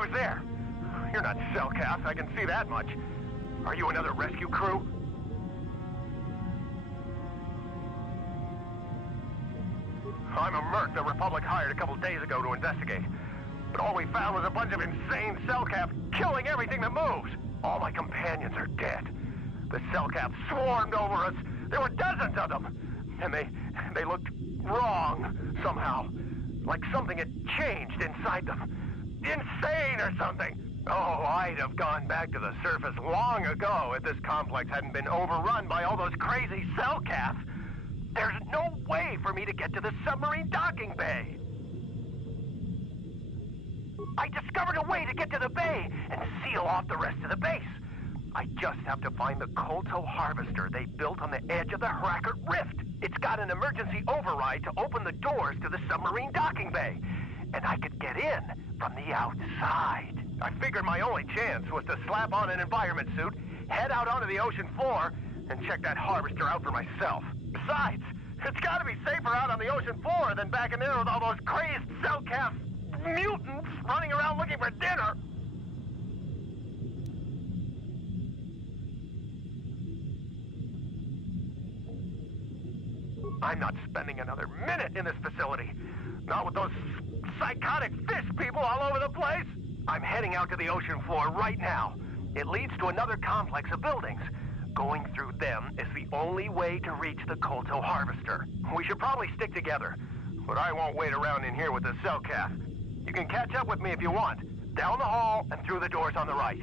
was there? You're not Cellcast, I can see that much. Are you another rescue crew? I'm a merc the Republic hired a couple days ago to investigate. But all we found was a bunch of insane Cellcaps killing everything that moves. All my companions are dead. The Cellcaps swarmed over us. There were dozens of them. And they looked wrong, somehow. Like something had changed inside them. Insane or something. Oh, I'd have gone back to the surface long ago if this complex hadn't been overrun by all those crazy Cellcaps. There's no way for me to get to the submarine docking bay. I discovered a way to get to the bay and seal off the rest of the base. I just have to find the Kotor harvester they built on the edge of the Hackert Rift. It's got an emergency override to open the doors to the submarine docking bay. And I could get in from the outside. I figured my only chance was to slap on an environment suit, head out onto the ocean floor, and check that harvester out for myself. Besides, it's gotta be safer out on the ocean floor than back in there with all those crazed Cellcast mutants running around looking for dinner. I'm not spending another minute in this facility. Not with those psychotic fish people all over the place. I'm heading out to the ocean floor right now. It leads to another complex of buildings. Going through them is the only way to reach the Kotor harvester. We should probably stick together, but I won't wait around in here with the Cellcast. You can catch up with me if you want. Down the hall and through the doors on the right.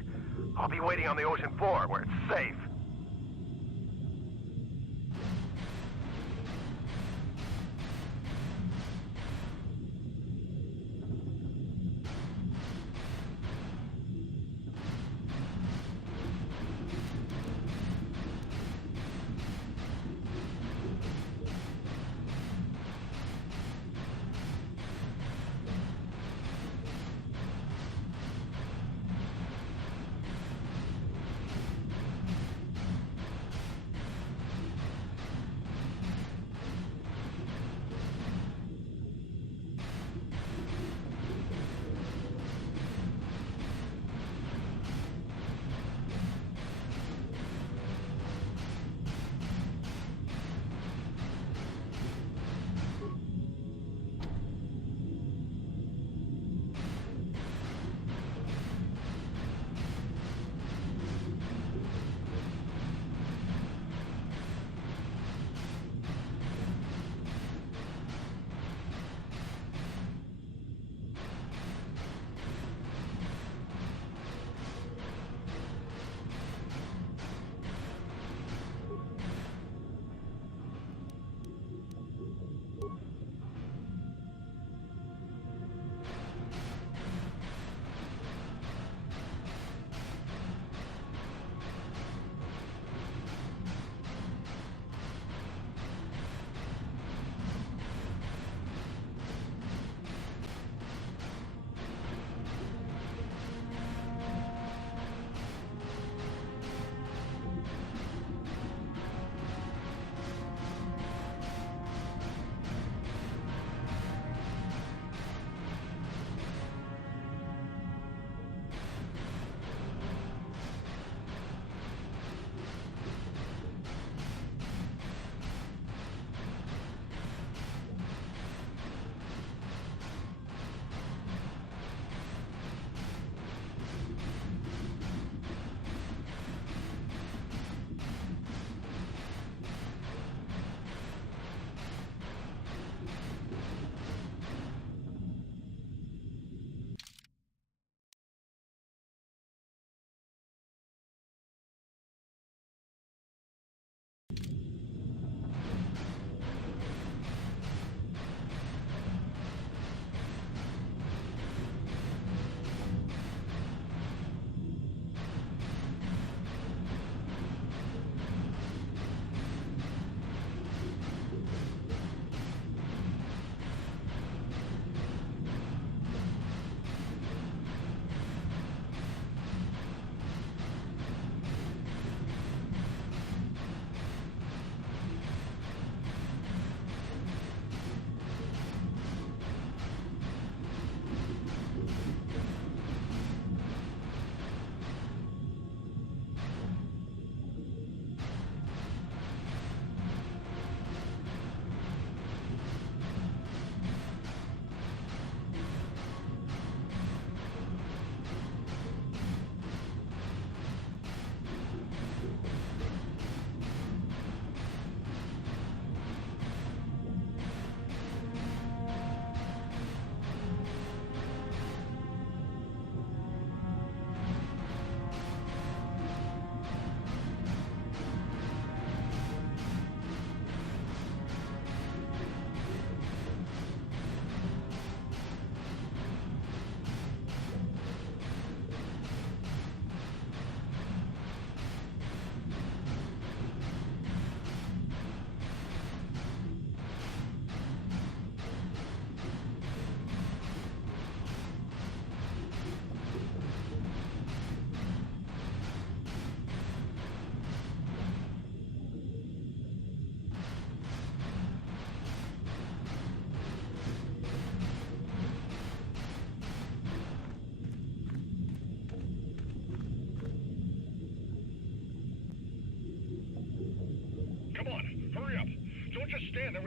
I'll be waiting on the ocean floor where it's safe.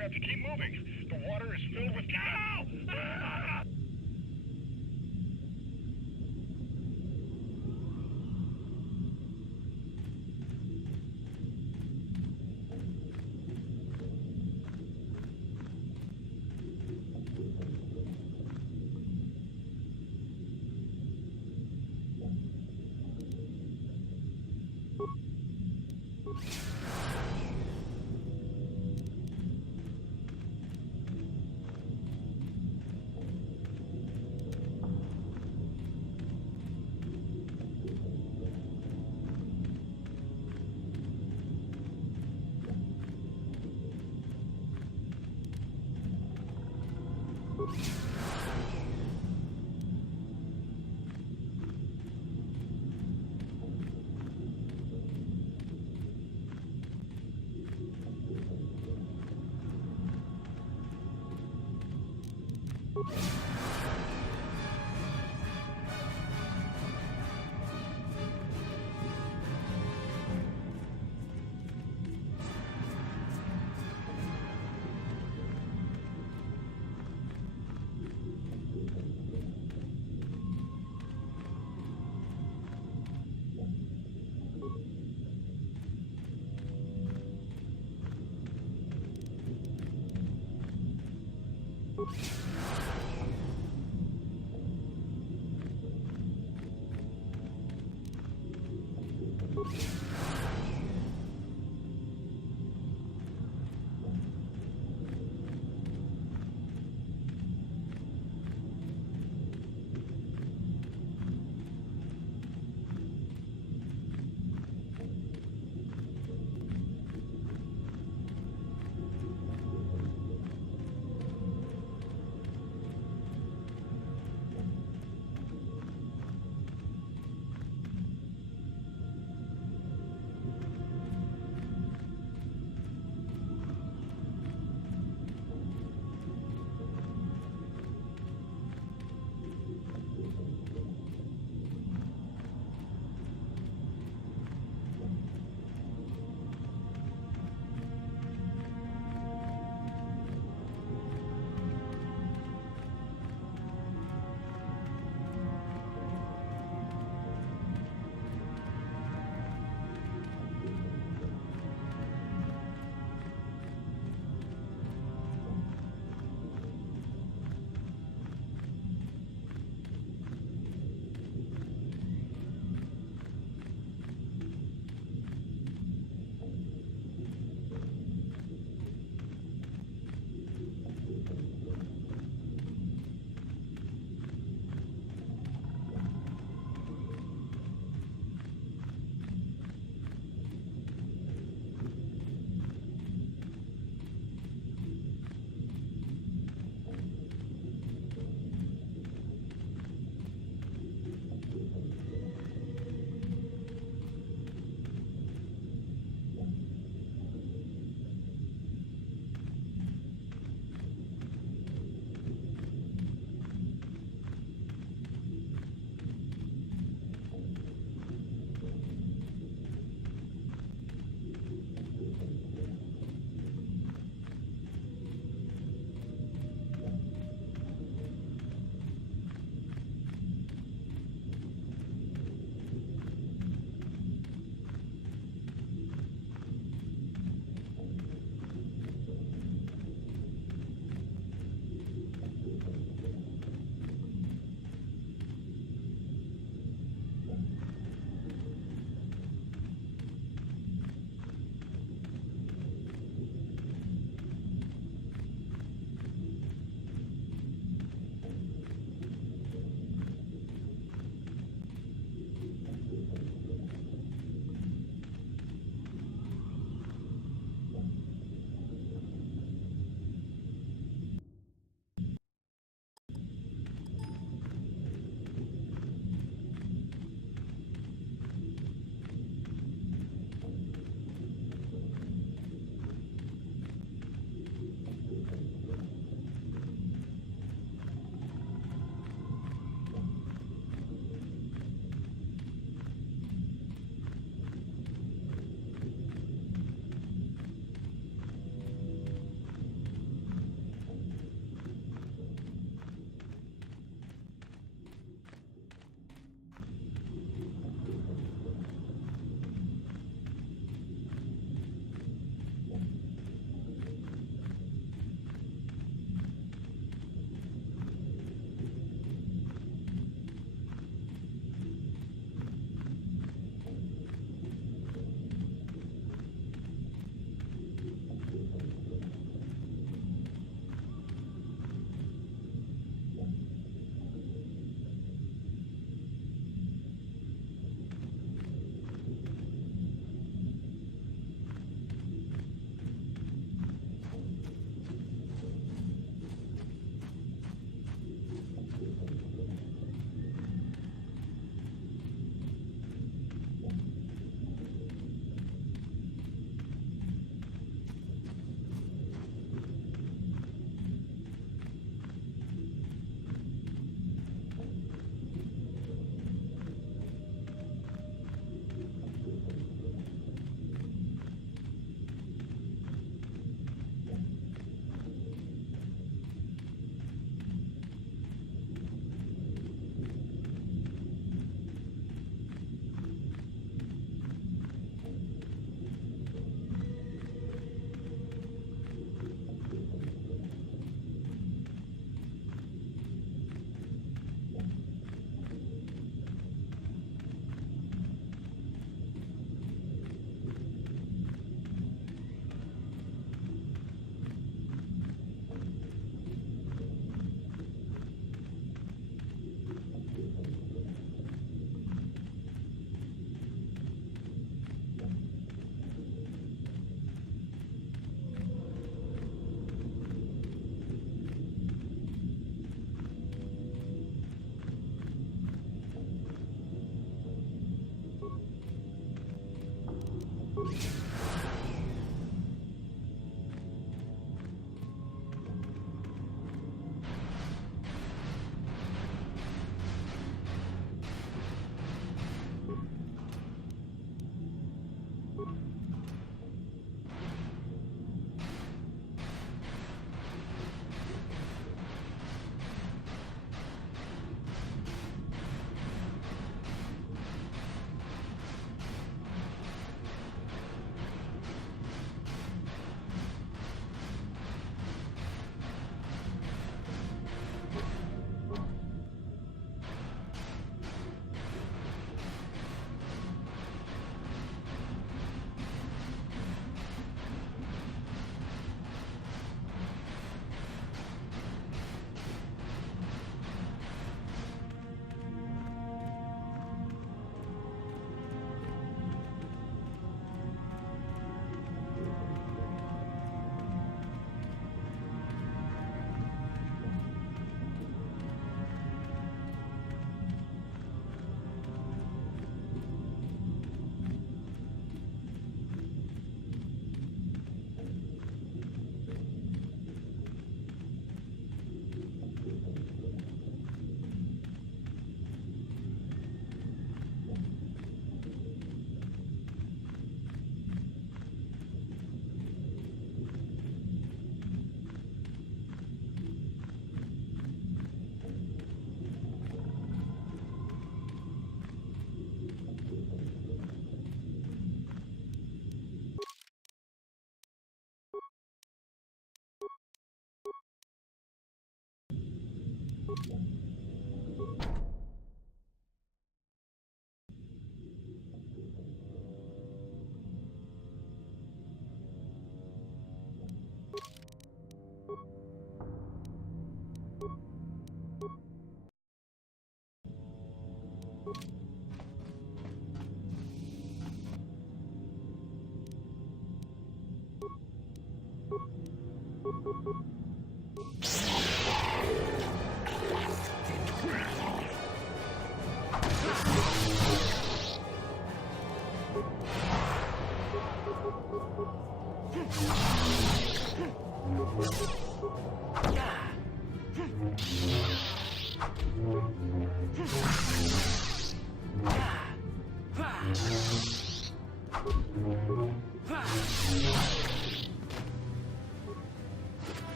we have to keep moving. The water is filled with... No! Ah!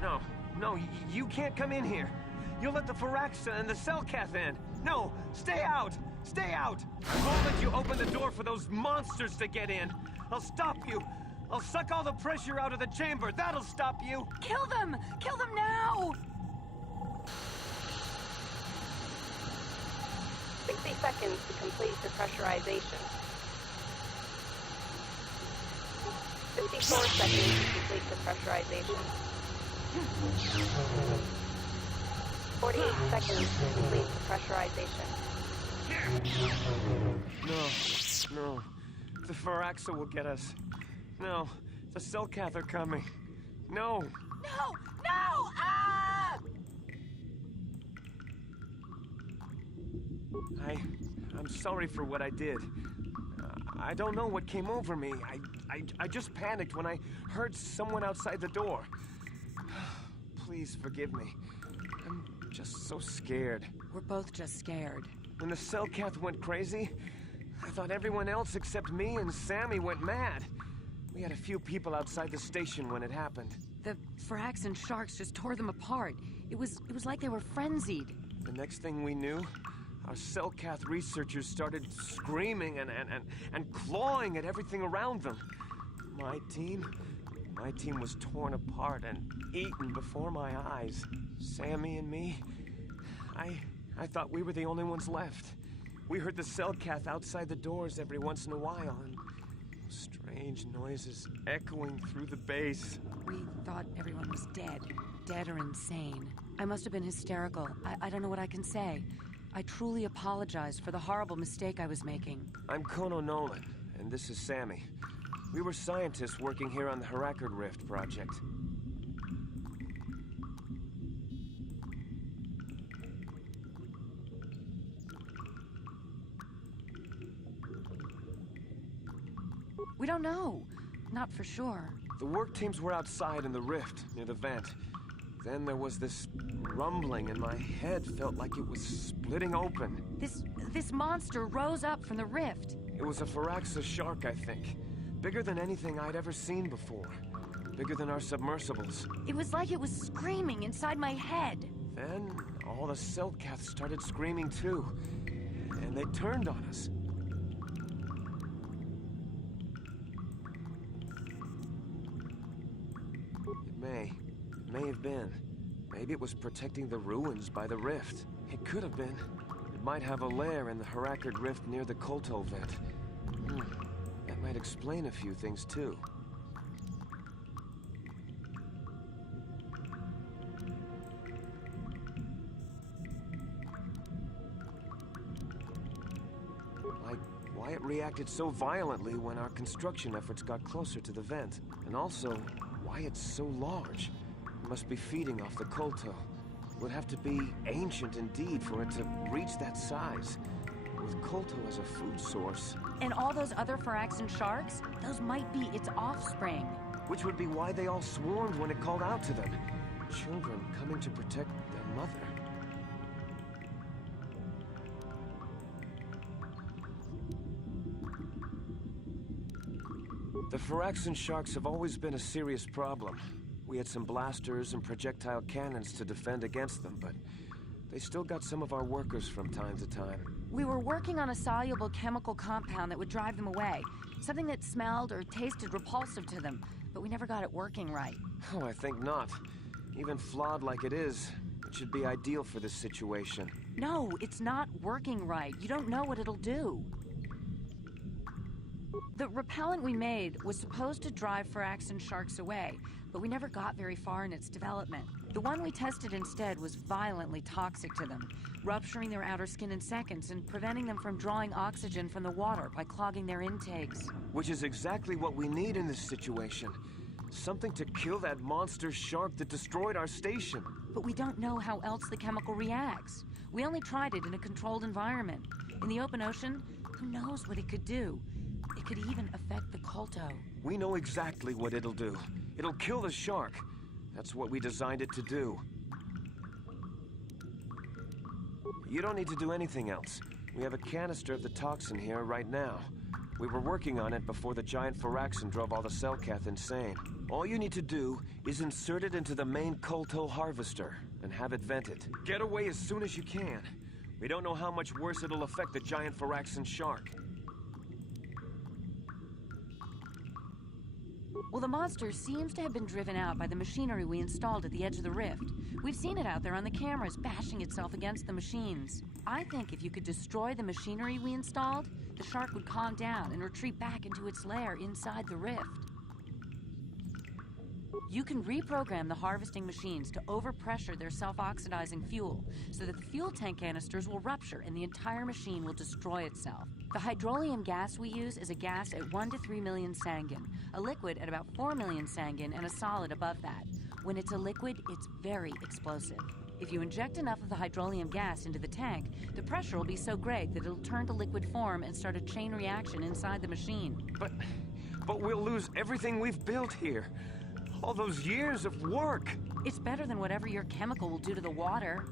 No, no, you can't come in here. You'll let the Firaxa and the Selkath in. No, stay out! Stay out! I won't let you open the door for those monsters to get in. I'll stop you. I'll suck all the pressure out of the chamber. That'll stop you. Kill them! Kill them now! 60 seconds to complete depressurization. 54 seconds to complete depressurization. 48 seconds to complete depressurization. No. The Firaxa will get us. No, the Selkath are coming. No. No! No! Ah! I'm sorry for what I did. I don't know what came over me. I just panicked when I heard someone outside the door. Please forgive me. I'm just so scared. We're both just scared. When the Selkath went crazy, I thought everyone else except me and Sammy went mad. We had a few people outside the station when it happened. The Frax and Sharks just tore them apart. It was like they were frenzied. The next thing we knew, our Selkath researchers started screaming and clawing at everything around them. My team was torn apart and eaten before my eyes. Sammy and me, I thought we were the only ones left. We heard the Selkath outside the doors every once in a while, and strange noises echoing through the base. We thought everyone was dead. Dead or insane. I must have been hysterical. I don't know what I can say. I truly apologize for the horrible mistake I was making. I'm Kono Nolan, and this is Sammy. We were scientists working here on the Harakard Rift project. We don't know. Not for sure. The work teams were outside in the rift, near the vent. Then there was this rumbling, and my head felt like it was splitting open. This monster rose up from the rift. It was a Firaxa shark, I think. Bigger than anything I'd ever seen before. Bigger than our submersibles. It was like it was screaming inside my head. Then, all the Selkath started screaming too. And they turned on us. It may have been. Maybe it was protecting the ruins by the rift. It could have been. It might have a lair in the Harakard Rift near the Kotor vent. That might explain a few things too. Like why it reacted so violently when our construction efforts got closer to the vent. And also, why it's so large. It must be feeding off the Kotor. It would have to be ancient indeed for it to reach that size. With Kotor as a food source. And all those other Firaxan sharks? Those might be its offspring. Which would be why they all swarmed when it called out to them. Children coming to protect their mother. The Firaxan sharks have always been a serious problem. We had some blasters and projectile cannons to defend against them, but they still got some of our workers from time to time. We were working on a soluble chemical compound that would drive them away. Something that smelled or tasted repulsive to them, but we never got it working right. Oh, I think not. Even flawed like it is, it should be ideal for this situation. No, it's not working right. You don't know what it'll do. The repellent we made was supposed to drive Firaxan sharks away, but we never got very far in its development. The one we tested instead was violently toxic to them, rupturing their outer skin in seconds and preventing them from drawing oxygen from the water by clogging their intakes. Which is exactly what we need in this situation. Something to kill that monster shark that destroyed our station. But we don't know how else the chemical reacts. We only tried it in a controlled environment. In the open ocean, who knows what it could do? It could even affect the Kolto. We know exactly what it'll do. It'll kill the shark. That's what we designed it to do. You don't need to do anything else. We have a canister of the toxin here right now. We were working on it before the giant Firaxin drove all the Selkath insane. All you need to do is insert it into the main Kotor harvester and have it vented. Get away as soon as you can. We don't know how much worse it'll affect the giant Firaxin shark. Well, the monster seems to have been driven out by the machinery we installed at the edge of the rift. We've seen it out there on the cameras, bashing itself against the machines. I think if you could destroy the machinery we installed, the shark would calm down and retreat back into its lair inside the rift. You can reprogram the harvesting machines to overpressure their self-oxidizing fuel so that the fuel tank canisters will rupture and the entire machine will destroy itself. The hydrolium gas we use is a gas at 1 to 3 million sangin, a liquid at about 4 million sangin, and a solid above that. When it's a liquid, it's very explosive. If you inject enough of the hydrolium gas into the tank, the pressure will be so great that it'll turn to liquid form and start a chain reaction inside the machine. But we'll lose everything we've built here. All those years of work. It's better than whatever your chemical will do to the water.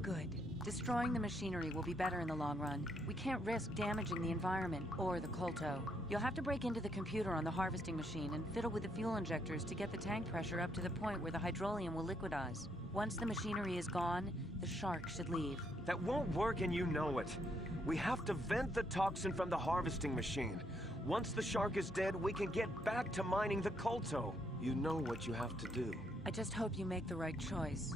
Good. Destroying the machinery will be better in the long run. We can't risk damaging the environment or the Kolto. You'll have to break into the computer on the harvesting machine and fiddle with the fuel injectors to get the tank pressure up to the point where the hydrolium will liquidize. Once the machinery is gone, the shark should leave. That won't work and you know it. We have to vent the toxin from the harvesting machine. Once the shark is dead, we can get back to mining the Kolto. You know what you have to do. I just hope you make the right choice.